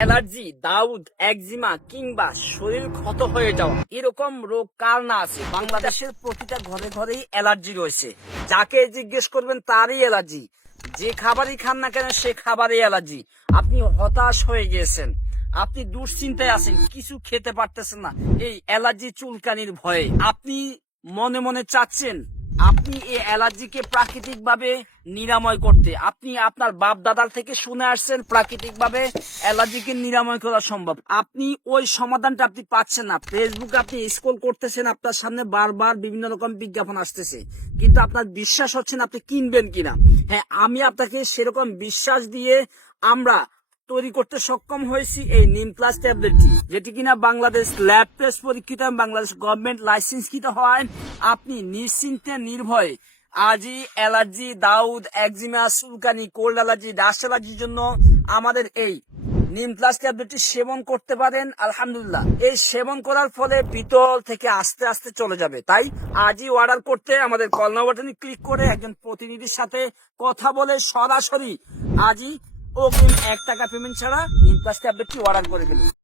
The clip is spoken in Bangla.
অ্যালার্জি, দাউদ, একজিমা কিংবা শরীর ক্ষত হয়ে যাওয়া এরকম রোগ কার না আছে? বাংলাদেশের প্রতিটা ঘরে ঘরেই অ্যালার্জি রয়েছে। যাকে জিজ্ঞেস করবেন তারই অ্যালার্জি। যে খাবারই খান না কেন সে খাবারই অ্যালার্জি। আপনি হতাশ হয়ে গিয়েছেন, আপনি দুশ্চিন্তায় আছেন, কিছু খেতে পারতেছেন না এই অ্যালার্জি চুলকানির ভয়ে। আপনি মনে মনে চাচ্ছেন আপনি এই অ্যালার্জিকে প্রাকৃতিক ভাবে নিরাময় করতে। আপনি আপনার বাপ দাদার থেকে শুনে আসছেন প্রাকৃতিক ভাবে অ্যালার্জিকে নিরাময় করা সম্ভব। আপনি ওই সমাধানটা আপনি পাচ্ছেন না। ফেসবুকে আপনি স্ক্রল করতেছেন, আপনার সামনে বারবার বিভিন্ন রকম বিজ্ঞাপন আসতেছে, কিন্তু আপনার বিশ্বাস হচ্ছে না আপনি কিনবেন কিনা। হ্যাঁ, আমি আপনাকে সেরকম বিশ্বাস দিয়ে আমরা তৈরি করতে সক্ষম হয়েছি এই নিম প্লাস ট্যাবলেটটি, যেটি কিনা বাংলাদেশ ল্যাব টেস্ট পরীক্ষিত এবং বাংলাদেশ গভর্নমেন্ট লাইসেন্সকৃত হওয়ায় আপনি নিশ্চিন্তে নির্ভয়ে আজই অ্যালার্জি, দাউদ, একজিমা, চুলকানি, কোল্ড অ্যালার্জি, ডাস্ট অ্যালার্জির জন্য আমাদের এই নিম প্লাস ট্যাবলেটটি সেবন করতে পারেন। আলহামদুলিল্লাহ, এই সেবন করার ফলে ভিতর থেকে আস্তে আস্তে চলে যাবে। তাই আজই অর্ডার করতে আমাদের কল নাও বাটনে ক্লিক করে একজন প্রতিনিধির সাথে কথা বলে সরাসরি আজই অগ্রিম 1 টাকা পেমেন্ট ছাড়া নিম প্লাস ট্যাবলেটটি অর্ডার করে ফেলুন।